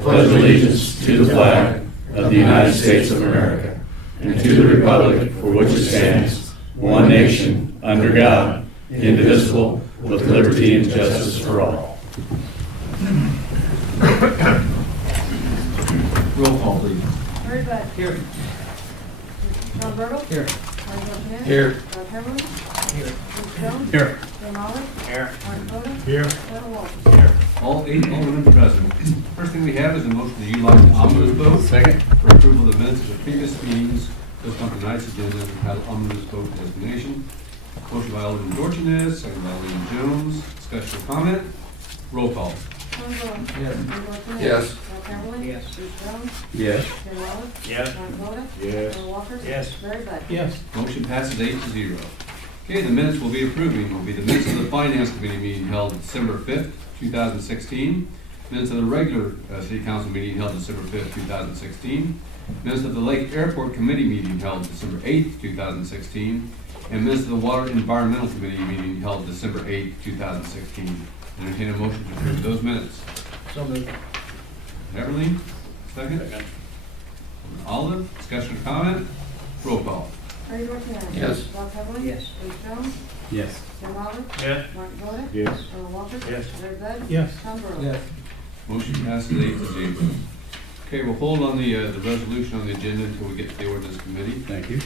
pledge allegiance to the flag of the United States of America and to the republic for which it stands, one nation, under God, indivisible, with liberty and justice for all. Roll call, please. Mary Beth. Here. John Bertle. Here. Martin Buchanan. Here. Rob Heatherly. Here. Bruce Jones. Here. Jim Olive. Here. Martin Boda. Here. Earl Walters. All 8 aldermen present. First thing we have is a motion to utilize the omnibus vote Second. for approval of the minutes of the previous meetings listed on tonight's agenda entitled omnibus vote designation. Motion by Alderman Dorchenez, second by Alderman Jones. Discussion or comment? Roll call. John Bertle. Yes. Martin Buchanan. Yes. Rob Heatherly. Yes. Bruce Jones. Yes. Jim Olive. Yes. Martin Boda. Yes. Earl Walters. Yes. Mary Beth. Yes. Motion passes 8-0. Okay, the minutes we'll be approving will be the minutes of the Finance Committee meeting held December 5th, 2016. Minutes of the regular City Council meeting held December 5th, 2016. Minutes of the Lake Airport Committee meeting held December 8th, 2016. And minutes of the Water Environmental Committee meeting held December 8th, 2016. Entertain a motion to approve those minutes. So moved. Everly, second. Olive, discussion or comment? Roll call. Marty Buchanan. Yes. Rob Heatherly. Yes. Bruce Jones. Yes. Jim Olive. Yes. Martin Boda. Yes. Earl Walters. Yes. Mary Beth. Yes. John Bertle. Yes. Motion passes 8-0. Okay, we'll hold on the resolution on the agenda until we get to the ordinance committee. Thank you.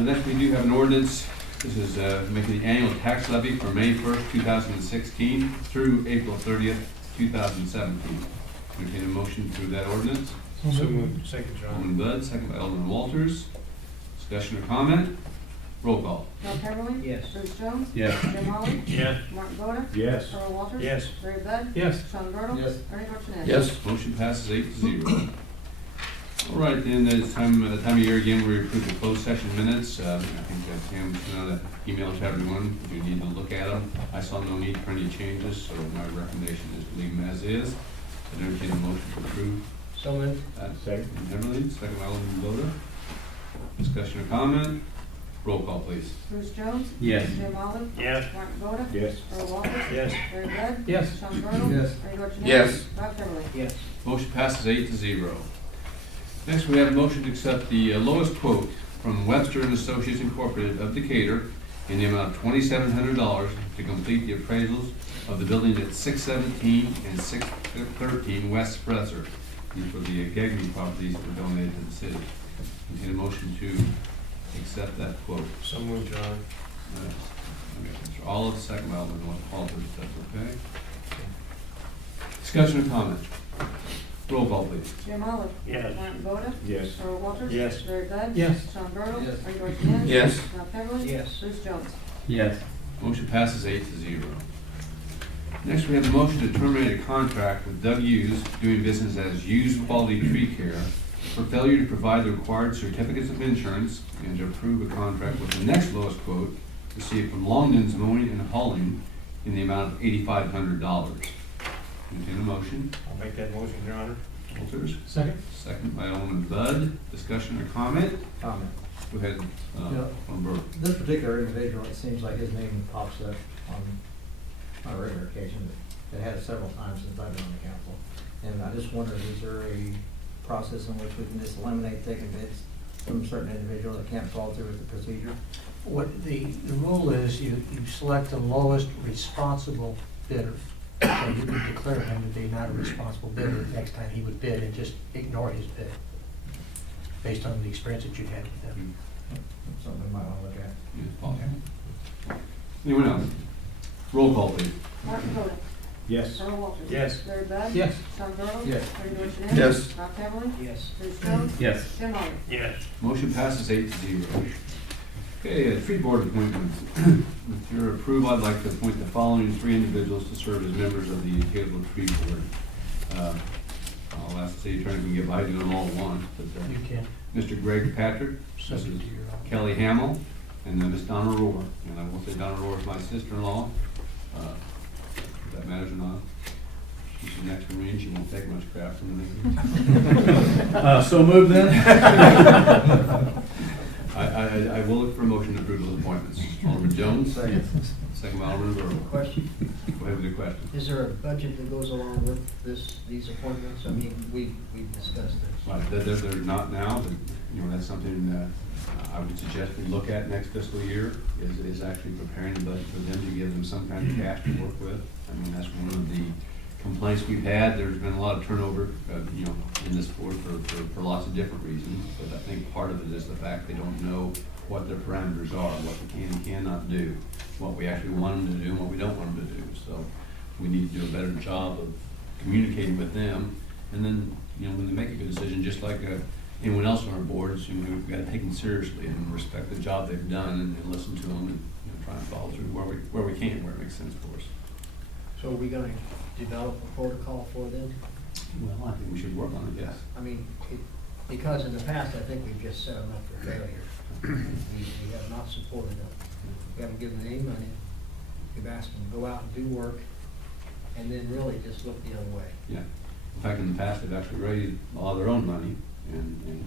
Next, we do have an ordinance. This is making the annual tax levy for May 1st, 2016 through April 30th, 2017. Entertain a motion through that ordinance. So moved. Second, Alderman Bud, second by Alderman Walters. Discussion or comment? Roll call. Rob Heatherly. Yes. Bruce Jones. Yes. Jim Olive. Yes. Martin Boda. Yes. Earl Walters. Yes. Mary Beth. Yes. Sean Bertle. Yes. Marty Buchanan. Yes. Motion passes 8-0. All right, then, it's time of year again where we approve the closed session minutes. I think that Pam sent out an email to everyone. If you need to look at them. I saw no need for any changes, so my recommendation is to leave them as is. I entertain a motion to approve. So moved. Second. Everly, second by Alderman Boda. Discussion or comment? Roll call, please. Bruce Jones. Yes. Jim Olive. Yes. Martin Boda. Yes. Earl Walters. Yes. Mary Beth. Yes. Sean Bertle. Yes. Marty Buchanan. Yes. Rob Heatherly. Yes. Motion passes 8-0. Next, we have a motion to accept the lowest quote from Webster and Associates Incorporated of Decatur in the amount of $2,700 to complete the appraisals of the buildings at 617 and 613 West Spresser. These were the Gagny properties that were donated to the city. Need a motion to accept that quote. So moved, John. Mr. Olive, second by Alderman Walters, if that's okay. Discussion or comment? Roll call, please. Jim Olive. Yes. Martin Boda. Yes. Earl Walters. Yes. Mary Beth. Yes. Sean Bertle. Yes. Marty Buchanan. Yes. Rob Heatherly. Yes. Bruce Jones. Yes. Motion passes 8-0. Next, we have the motion to terminate a contract with Doug Hughes doing business as Hughes Quality Tree Care for failure to provide the required certificates of insurance and to approve a contract with the next lowest quote received from Longden's Mowing and Hauling in the amount of $8,500. Entertain a motion. I'll make that motion, Your Honor. Walters, Second. second by Alderman Bud. Discussion or comment? Comment. Go ahead, Yeah. Alderman Burke. This particular individual, it seems like his name pops up on a regular occasion. It has several times since I've been on the council. And I just wondered, is there a process in which we can just eliminate taking bids from a certain individual that can't follow through with the procedure? What the rule is, you select the lowest responsible bidder. So you would declare him to be not a responsible bidder next time he would bid and just ignore his bid, based on the experience that you've had with him. Something we might want to look at. Yes, Paul. Anyone else? Roll call, please. Martin Boda. Yes. Earl Walters. Yes. Mary Beth. Yes. Sean Bertle. Yes. Marty Buchanan. Yes. Rob Heatherly. Yes. Bruce Jones. Yes. Jim Olive. Yes. Motion passes 8-0. Okay, tree board appointments. With your approval, I'd like to appoint the following 3 individuals to serve as members of the Taylorville Tree Board. I'll ask the city attorney if we can get by doing them all at once. But, You can, Mr. Greg Patrick, subject Mrs. to your own. Kelly Hamill, and then Miss Donna Rohr. And I will say Donna Rohr is my sister-in-law. If that matters or not. She's next to me and she won't take much crap from me. So move then. I will look for a motion to approve those appointments. Alderman Jones, Second. second by Alderman Burrow. Question? Go ahead was your question? Is there a budget that goes along with these appointments? I mean, we've discussed this. Right, they're not now, but, you know, that's something that I would suggest we look at next fiscal year, is actually preparing the budget for them to give them some kind of cash to work with. I mean, that's one of the complaints we've had. There's been a lot of turnover, you know, in this board for lots of different reasons, but I think part of it is the fact they don't know what their parameters are, what we can and cannot do, what we actually want them to do and what we don't want them to do. So we need to do a better job of communicating with them, and then, you know, when they make a good decision, just like anyone else on our boards, you know, we've got to take them seriously and respect the job they've done, and listen to them, and, you know, try and follow through where we can, where it makes sense for us. So are we gonna develop a protocol for them? Well, I think we should work on it, yes. I mean, because in the past, I think we've just set them up for failure. We have not supported them. We haven't given them any money. We've asked them to go out and do work, and then really just look the other way. Yeah. In fact, in the past, they've actually raised a lot of their own money, and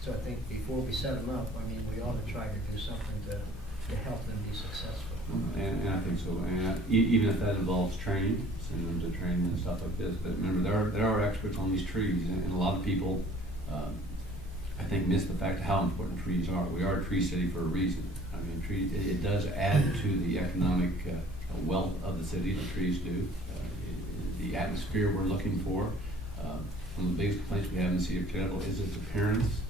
So I think before we set them up, I mean, we ought to try to do something to help them be successful. and I think so. And even if that involves training, sending them to training and stuff like this. But remember, there are experts on these trees, and a lot of people, I think, miss the fact of how important trees are. We are a tree city for a reason. I mean, trees, it does add to the economic wealth of the city, the trees do. The atmosphere we're looking for. One of the biggest complaints we have in the city of Taylorville is its appearance.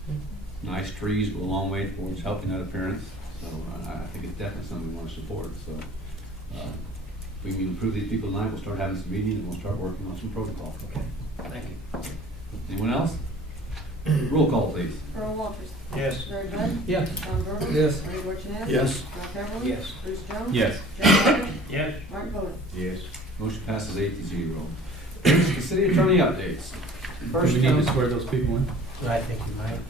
Nice trees go a long way towards helping that appearance. So I think it's definitely something we want to support. So if we can improve these people tonight, we'll start having some meetings, and we'll start working on some protocol. Okay, thank you. Anyone else? Roll call, please. Earl Walters. Yes. Larry Bud. Yes. Sean Burdell. Yes. Bernie Dorchenez. Yes. Rob Heatherly. Yes. Bruce Jones. Yes. Joe Garner. Yes. Martin Boda. Yes. Motion passes 8-0. The city attorney updates. First, Do we need to swear those people in? I think you might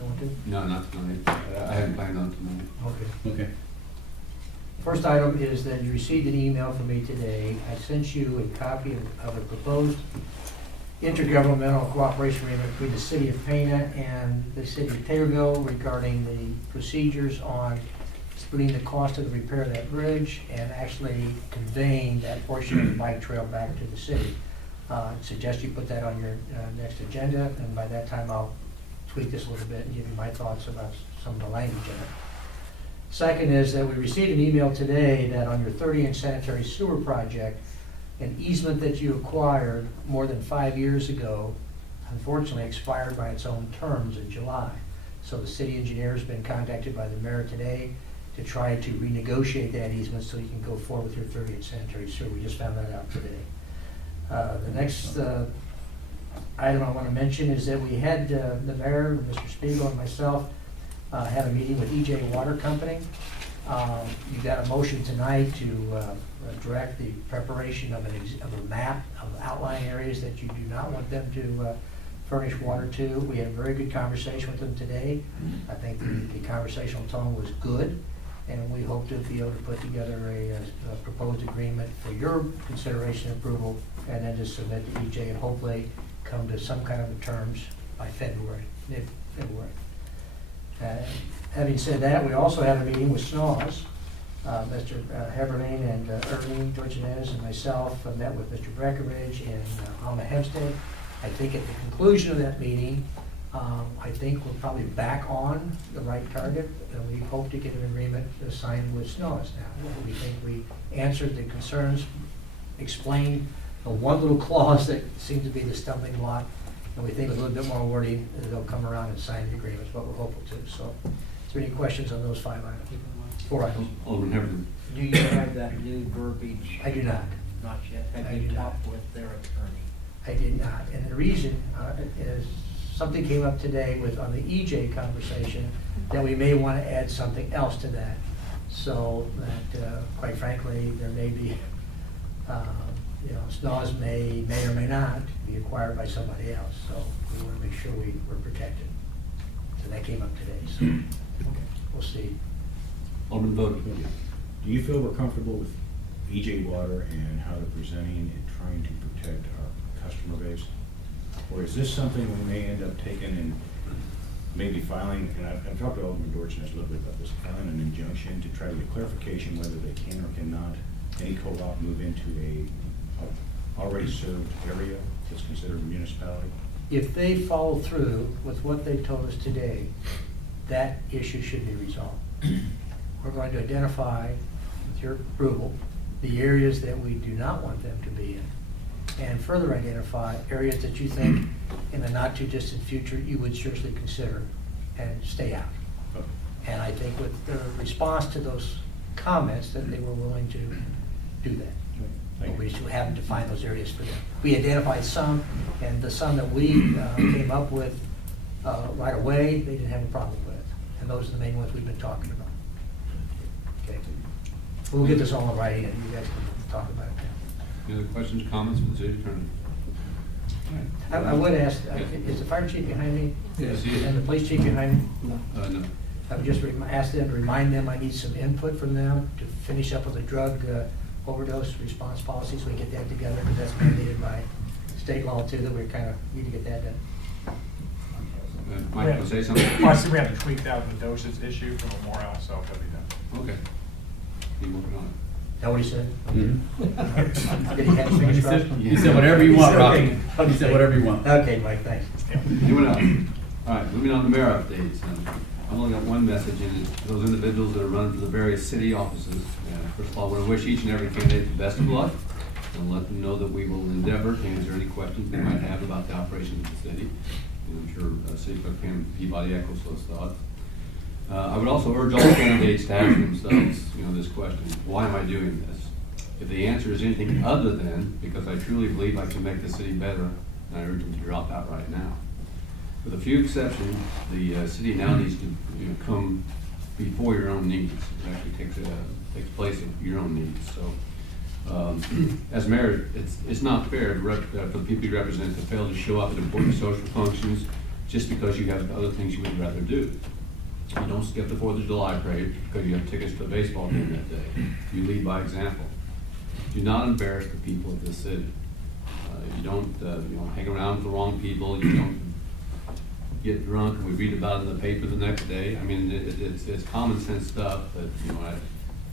want to. No, not tonight. I hadn't planned on tonight. Okay. Okay. First item is that you received an email from me today. I sent you a copy of a proposed intergovernmental cooperation agreement between the city of Pana and the city of Taylorville regarding the procedures on splitting the cost of the repair of that bridge and actually conveying that portion of the bike trail back to the city. I suggest you put that on your next agenda, and by that time I'll tweak this a little bit and give you my thoughts about some of the language in it. Second is that we received an email today that on your 30-inch sanitary sewer project, an easement that you acquired more than 5 years ago, unfortunately expired by its own terms in July. So the city engineer has been contacted by the mayor today to try to renegotiate that easement so you can go forward with your 30-inch sanitary sewer. We just found that out today. The next item I want to mention is that we had the mayor, Mr. Spiegel, and myself had a meeting with EJ Water Company. You got a motion tonight to direct the preparation of a map of outlying areas that you do not want them to furnish water to. We had a very good conversation with them today. I think the conversational tone was good, and we hope to be able to put together a proposed agreement for your consideration and approval, and then just submit to EJ and hopefully come to some kind of terms by February, mid-February. Having said that, we also have a meeting with SNAWS. Mr. Heberlein and Ernie Dorchenez and myself met with Mr. Breckenridge and Alma Hempstead. I think at the conclusion of that meeting, I think we're probably back on the right target, and we hope to get an agreement signed with SNAWS now. We think we answered the concerns, explained the one little clause that seemed to be the stumbling block, and we think with a little bit more wording, they'll come around and sign the agreement, is what we're hopeful to. So, is there any questions on those 5 items? 4 items. Alderman Heffernan. Do you have that new verbiage? I do not. Not yet. I Have you do not. talked with their attorney? I did not. And the reason is something came up today on the EJ conversation that we may want to add something else to that. So that, quite frankly, there may be, SNAWS may or may not be acquired by somebody else. So we want to make sure we're protected. So that came up today. So we'll see. Alderman Vogt. Do you feel we're comfortable with EJ Water and how they're presenting and trying to protect our customer base? Or is this something we may end up taking and maybe filing, and I've talked to Alderman Dorchenez a little bit about this, filing an injunction to try to get clarification whether they can or cannot any co-op move into a already served area that's considered a municipality? If they follow through with what they told us today, that issue should be resolved. We're going to identify, with your approval, the areas that we do not want them to be in, and further identify areas that you think in the not too distant future you would seriously consider and stay out. And I think with the response to those comments that they were willing to do that. But we still haven't defined those areas for them. We identified some, and the some that we came up with right away, they didn't have a problem with. And those are the main ones we've been talking about. Okay. We'll get this all in writing, and you guys can talk about it then. Any other questions, comments from the city attorney? All right. I would ask, is the fire chief behind me? Yes, he is. And the police chief behind me? No. I would just ask them to remind them I need some input from them to finish up with the drug overdose response policy, so we get that together, because that's mandated by state law too, that we kind of need to get that done. Mike, want to say something? Well, I see we have to tweak that with the dosage issue for Memorial, so that'll be done. Okay. Keep working on it. Is that what he said? Mhm. Did he have his fingers crossed? He said whatever you want, Rocky. Okay. He said whatever you want. Okay, Mike, thanks. Anyone else? All right, moving on to mayor updates. I've only got one message, and it's those individuals that are running for the various city offices. First of all, I want to wish each and every candidate the best of luck, and let them know that we will endeavor to answer any questions they might have about the operations of the city. And I'm sure City Clerk Pam Peabody echoes those thoughts. I would also urge all candidates to ask themselves, this question: why am I doing this? If the answer is anything other than because I truly believe I can make the city better, then I urge them to drop out right now. With a few exceptions, the city now needs to come before your own needs. It actually takes place of your own needs. So, as mayor, it's not fair for the people you represent to fail to show up at important social functions just because you have other things you would rather do. You don't skip the 4th of July parade because you have tickets to a baseball game that day. You lead by example. Do not embarrass the people of this city. You don't hang around with the wrong people. You don't get drunk and we read about it in the paper the next day. I mean, it's common sense stuff, but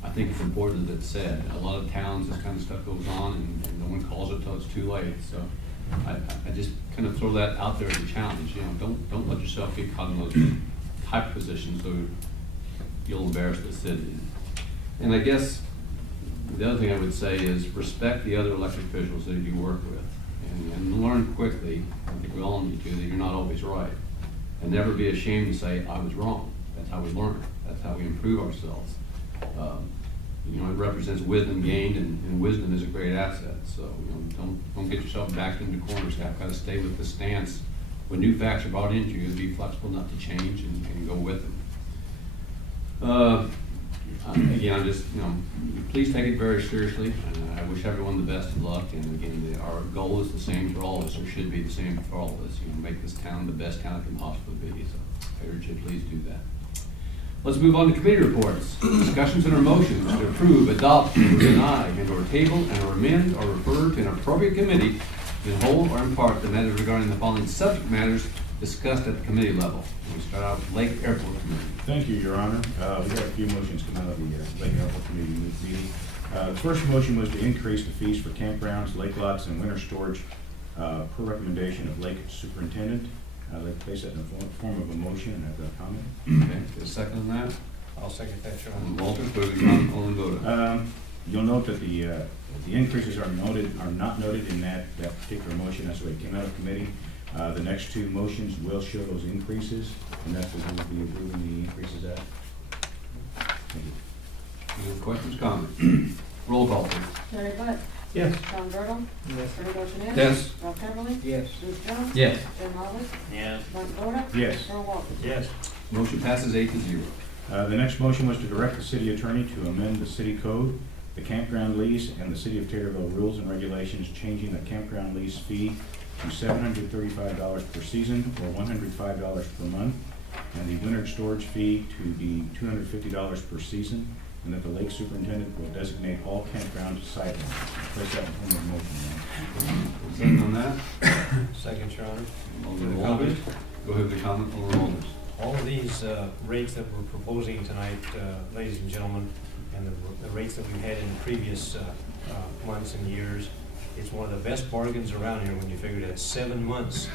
I think it's important that it's said. A lot of towns, this kind of stuff goes on, and no one calls it till it's too late. So I just kind of throw that out there as a challenge. Don't let yourself get caught in those type of positions so you'll embarrass the city. And I guess the other thing I would say is respect the other elected officials that you work with, and learn quickly. I think we all need to, that you're not always right. And never be ashamed to say, I was wrong. That's how we learn. That's how we improve ourselves. It represents wisdom gained, and wisdom is a great asset. So don't get yourself backed into corners. You've got to stay with the stance. When new facts are brought into you, be flexible enough to change and go with them. Again, I'm just, please take it very seriously. And I wish everyone the best of luck. And again, our goal is the same for all of us, or should be the same for all of us. Make this town the best town it can possibly be. So I urge you, please do that. Let's move on to committee reports. Discussions and or motions to approve, adopt, or deny, and or table, and or amend, or refer to an appropriate committee in whole or in part the matters regarding the following subject matters discussed at the committee level. We start out with Lake Airport Committee. Thank you, Your Honor. We got a few motions come out of the Lake Airport Committee meeting. The first motion was to increase the fees for campgrounds, lake lots, and winter storage per recommendation of Lake Superintendent. I'd like to place that in the form of a motion, and I've got a comment. Okay, get a second on that? I'll second that, Your Honor. Walter, moving on, Olin Voda. You'll note that the increases are not noted in that particular motion. That's the way it came out of committee. The next two motions will show those increases, and that's what we'll be approving the increases at. Thank you. Any questions, comments? Roll call, please. Larry Bud. Yes. Sean Bertle. Yes. Bernie Dorchenez. Yes. Rob Heatherly. Yes. Bruce Jones. Yes. Jim Olive. Yes. Mike Voda. Yes. Earl Walters. Yes. Motion passes 8-0. The next motion was to direct the city attorney to amend the city code, the campground lease, and the city of Taylorville rules and regulations, changing the campground lease fee to $735 per season or $105 per month, and the winter storage fee to be $250 per season, and that the lake superintendent will designate all campgrounds site. Place that in form of motion. Second on that? Second, Your Honor. Alderman Walters. Go ahead with the comment, Alderman Walters. All of these rates that we're proposing tonight, ladies and gentlemen, and the rates that we've had in previous months and years, it's one of the best bargains around here when you figure that 7 months.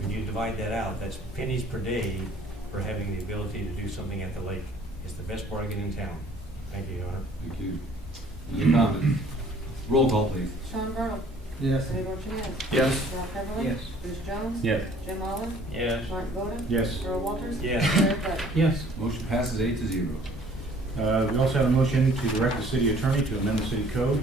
When you divide that out, that's pennies per day for having the ability to do something at the lake. It's the best bargain in town. Thank you, Your Honor. Thank you. Any comments? Roll call, please. Sean Burdell. Yes. Bernie Dorchenez. Yes. Ralph Beverly. Yes. Bruce Jones. Yes. Jim Olive. Yes. Martin Voda. Yes. Earl Walters. Yes. Larry Bud. Yes. Motion passes 8-0. We also have a motion to direct the city attorney to amend the city code,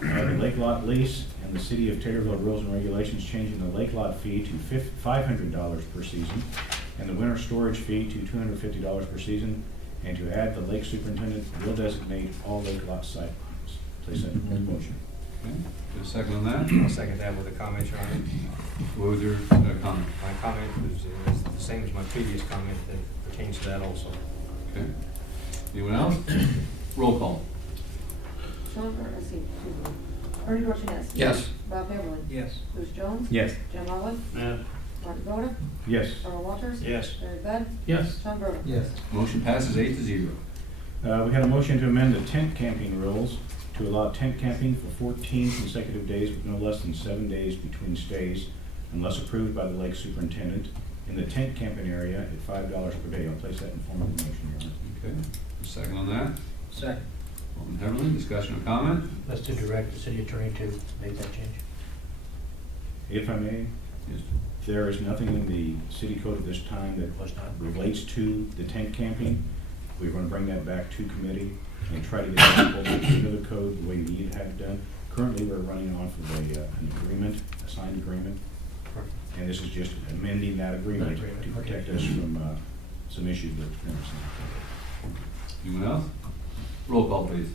the lake lot lease, and the city of Taylorville rules and regulations changing the lake lot fee to $500 per season, and the winter storage fee to $250 per season, and to add the lake superintendent will designate all lake lot site lines. Place that in the motion. Okay, get a second on that? I'll second that with a comment, Your Honor. What was your comment? My comment was the same as my previous comment that pertains to that also. Okay. Anyone else? Roll call. Sean Burdell, let's see, excuse me. Bernie Dorchenez. Yes. Ralph Beverly. Yes. Bruce Jones. Yes. Jim Olive. Yes. Martin Voda. Yes. Earl Walters. Yes. Larry Bud. Yes. Sean Burdell. Yes. Motion passes 8-0. We had a motion to amend the tent camping rules to allow tent camping for 14 consecutive days with no less than 7 days between stays, unless approved by the lake superintendent, in the tent camping area at $5 per day. I'll place that in form of a motion, Your Honor. Okay, a second on that. Second. Alderman Heatherly, discussion or comment? That's to direct the city attorney to make that change. If I may, Yes. there is nothing in the city code at this time that Was not. relates to the tent camping. We're going to bring that back to committee and try to get that pulled into the code the way we need to have it done. Currently, we're running off of an agreement, a signed agreement, and this is just amending that agreement That agreement, to okay. protect us from some issues that we're experiencing. Anyone else? Roll call, please.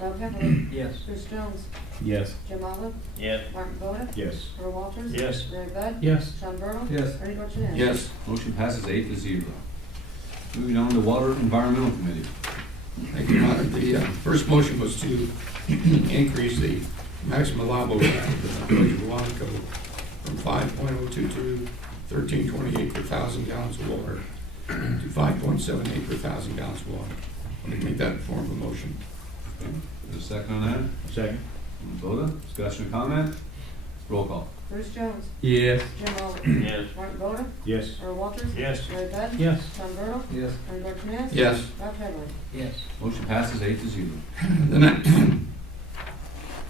Ralph Beverly. Yes. Bruce Jones. Yes. Jim Olive. Yes. Martin Voda. Yes. Earl Walters. Yes. Larry Bud. Yes. Sean Burdell. Yes. Bernie Dorchenez. Yes. Motion passes 8-0. Moving on to Water Environmental Committee. Thank you, Your Honor. The first motion was to increase the maximum allowable rate of the village of Wanico from 5.022 to 13.28 per thousand gallons of water to 5.78 per thousand gallons of water. Let me make that in form of a motion. Okay, is there a second on that? Second? Alderman Voda, discussion or comment? Roll call. Bruce Jones. Yes. Jim Olive. Yes. Martin Voda. Yes. Earl Walters. Yes. Larry Bud. Yes. Sean Burdell. Yes. Bernie Dorchenez. Yes. Ralph Beverly. Yes. Motion passes 8-0. The next,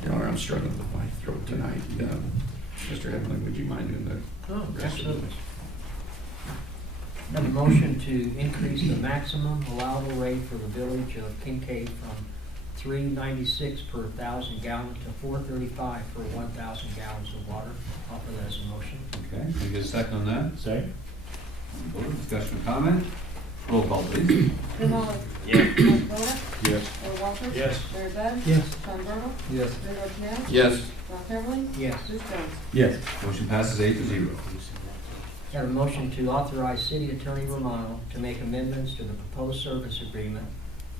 Your Honor, I'm struggling with my throat tonight. Mr. Headland, would you mind doing the Oh, rest of the absolutely. list? Have a motion to increase the maximum allowable rate for the village of Kincaid from $3.96 per thousand gallons to $4.35 per 1,000 gallons of water. Offer that as a motion. Okay, can I get a second on that? Second? Alderman Voda, discussion or comment? Roll call, please. Jim Olive. Yes. Martin Voda. Yes. Earl Walters. Yes. Larry Bud. Yes. Sean Burdell. Yes. Bernie Dorchenez. Yes. Ralph Beverly. Yes. Bruce Jones. Yes. Motion passes 8-0. Have a motion to authorize City Attorney Romano to make amendments to the proposed service agreement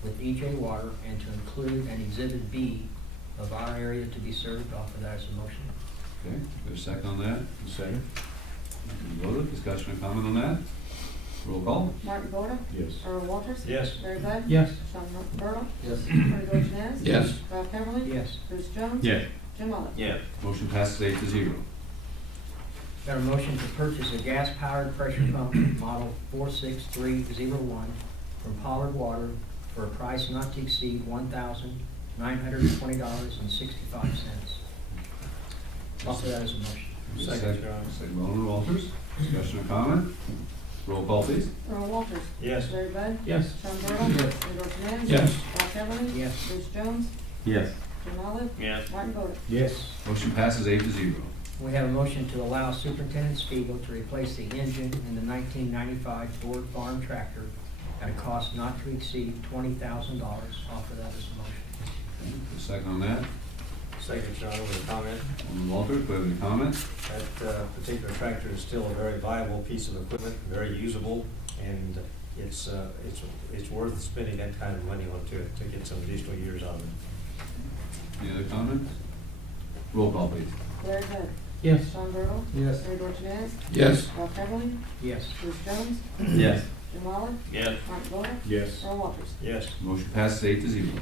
with EJ Water and to include an Exhibit B of our area to be served. Offer that as a motion. Okay, is there a second on that? Second? Alderman Voda, discussion or comment on that? Roll call. Martin Voda. Yes. Earl Walters. Yes. Larry Bud. Yes. Sean Burdell. Yes. Bernie Dorchenez. Yes. Ralph Beverly. Yes. Bruce Jones. Yes. Jim Olive. Yes. Motion passes 8-0. Got a motion to purchase a gas-powered pressure pump, model 46301, from Pollard Water for a price not to exceed $1,920.65. Offer that as a motion. Second, second by Alderman Walters, discussion or comment? Roll call, please. Earl Walters. Yes. Larry Bud. Yes. Sean Burdell. Yes. Bernie Dorchenez. Yes. Ralph Beverly. Yes. Bruce Jones. Yes. Jim Olive. Yes. Martin Voda. Yes. Motion passes 8-0. We have a motion to allow Superintendent Spiegel to replace the engine in the 1995 Ford Farm tractor at a cost not to exceed $20,000. Offer that as a motion. A second on that. Second, Your Honor, with a comment. Alderman Walters, do you have any comment? That particular tractor is still a very viable piece of equipment, very usable, and it's worth spending that kind of money on to get some additional years out of it. Any other comments? Roll call, please. Larry Bud. Yes. Sean Burdell. Yes. Bernie Dorchenez. Yes. Ralph Beverly. Yes. Bruce Jones. Yes. Jim Olive, Yes. Martin Boda, Yes. Earl Walters. Yes. Motion passes 8-0.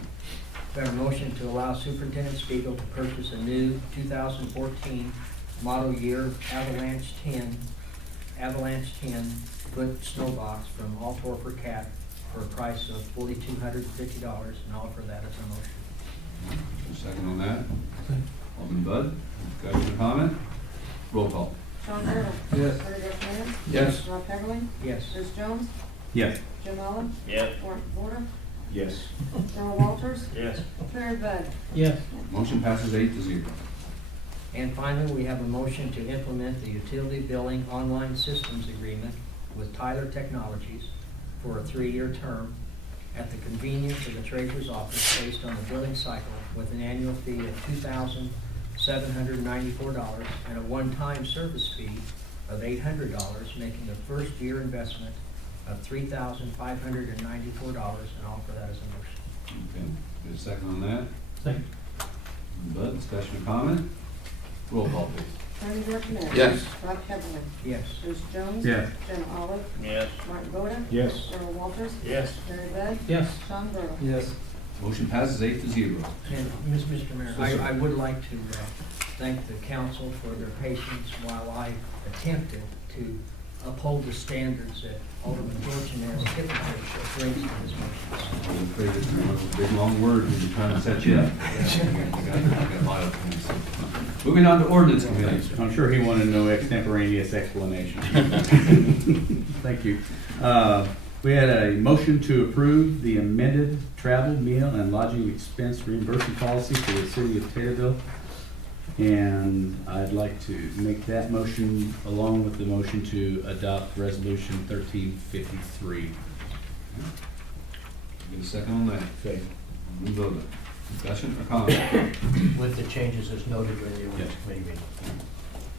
We have a motion to allow Superintendent Spiegel to purchase a new 2014 model year Avalanche 10 foot snow box from Altorfer Cat for a price of $4,250, and I'll offer that as a motion. Second on that. Alderman Bud, discussion or comment? Roll call. Sean Burdell. Yes. Bernie Dorchenez. Yes. Rob Heatherly. Yes. Bruce Jones. Yes. Jim Olive. Yes. Martin Boda, Yes. Earl Walters. Yes. Larry Bud. Yes. Motion passes 8-0. And finally, we have a motion to implement the utility billing online systems agreement with Tyler Technologies for a 3-year term at the convenience of the treasurer's office based on the billing cycle with an annual fee of $2,794 and a one-time service fee of $800, making a first-year investment of $3,594, and I'll offer that as a motion. Okay, get a second on that? Second. Bud, discussion or comment? Roll call, please. Bernie Dorchenez. Yes. Rob Heatherly. Yes. Bruce Jones. Yes. Jim Olive. Yes. Martin Boda, Yes. Earl Walters. Yes. Larry Bud. Yes. Sean Burdell. Yes. Motion passes 8-0. And, Mr. Mayor, I would like to thank the council for their patience while I attempted to uphold the standards that Alderman Dorchenez typically brings to his motions. I'm afraid it's one of those big, long words we've been trying to set you up. I got a lot of things. Moving on to ordinance committee. I'm sure he wanted no extemporaneous explanation. Thank you. We had a motion to approve the amended travel, meal, and lodging expense reimbursement policy for the city of Taylorville. And I'd like to make that motion along with the motion to adopt resolution 1353. Get a second on that. Okay. Move over. Discussion or comment? With the changes as noted in the Yes. ordinance committee meeting.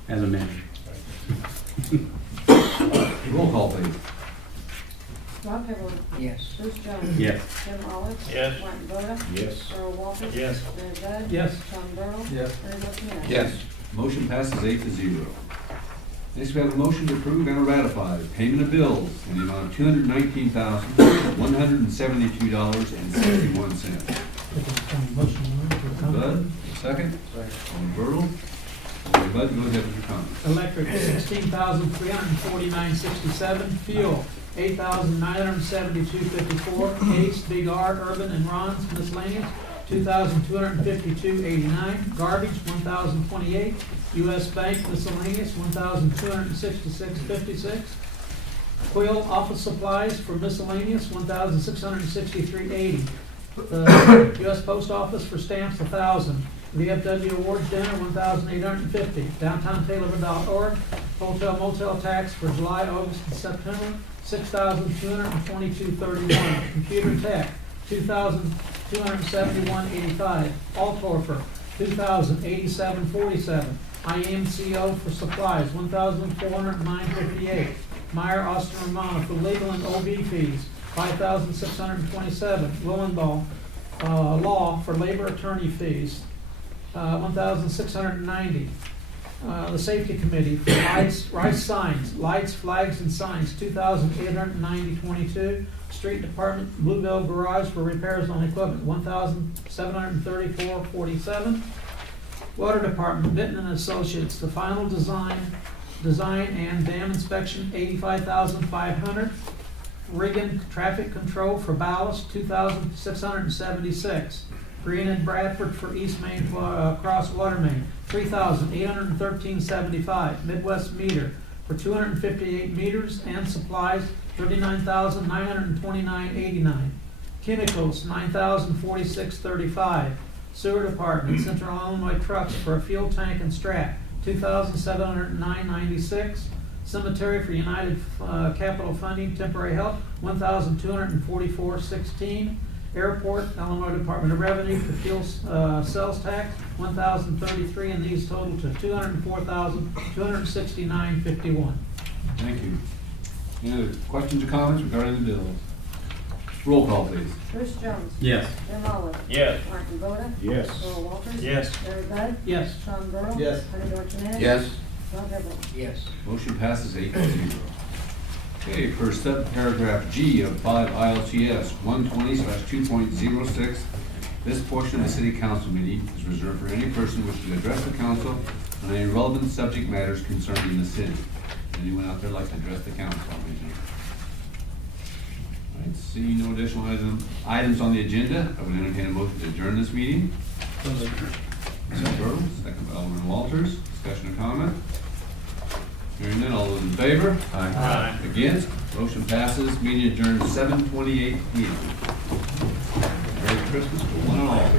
As amended. Roll call, please. Rob Heatherly. Yes. Bruce Jones. Yes. Jim Olive. Yes. Martin Boda, Yes. Earl Walters. Yes. Larry Bud. Yes. Sean Burdell. Yes. Bernie Dorchenez. Yes. Motion passes 8-0. Next, we have a motion to approve and ratify payment of bills in the amount of $219,172.61. Bud, second. Alderman Bertle. Alderman Bud, go ahead with your comments. Electric, $16,349.67. Fuel, $8,972.54. Case, Big R, Urban and Ron's miscellaneous, $2,252.89. Garbage, $1,028. U.S. Bank miscellaneous, $1,266.56. Quill office supplies for miscellaneous, $1,663.80. The U.S. Post Office for stamps, $1,000. VFW Awards Dinner, $1,850. Downtown Taylorville.org, hotel motel tax for July, August, and September, $6,222.31. Computer tech, $2,271.85. Altorfer, $2,087.47. IMCO for supplies, $1,409.58. Meyer Austin Romano for legal and OB fees, $5,627. Willenball Law for labor attorney fees, $1,690. The Safety Committee for lights, flags, and signs, $2,890.22. Street Department Bluebell Garage for repairs on equipment, $1,734.47. Water Department Benton and Associates, the final design and dam inspection, $85,500. Regan Traffic Control for ballast, $2,676. Green and Bradford for East Main Cross Water Main, $3,813.75. Midwest Meter for 258 meters and supplies, $39,929.89. Chemicals, $9,046.35. Sewer Department, Central Illinois Trucks for a fuel tank and strap, $2,709.96. Cemetery for United Capital Funding, temporary help, $1,244.16. Airport, Illinois Department of Revenue for fuel sales tax, $1,033, and these total to $204,269.51. Thank you. Any other questions or comments regarding the bills? Roll call, please. Bruce Jones. Yes. Jim Olive. Yes. Martin Boda. Yes. Earl Walters. Yes. Larry Bud. Yes. Sean Burdell. Yes. Bernie Dorchenez. Yes. Rob Heatherly. Yes. Motion passes 8-0. Okay, per subparagraph G of 5 ILCS 120/2.06, this portion of the city council meeting is reserved for any person wishing to address the council on any relevant subject matters concerning the city. Anyone out there like to address the council? All right, seeing no additional items on the agenda, I would entertain a motion to adjourn this meeting. Second by Alderman Walters. Discussion or comment? Hearing none, all those in favor? Aye. Against? Motion passes. Meeting adjourned 7:28 p.m. Merry Christmas to one and all.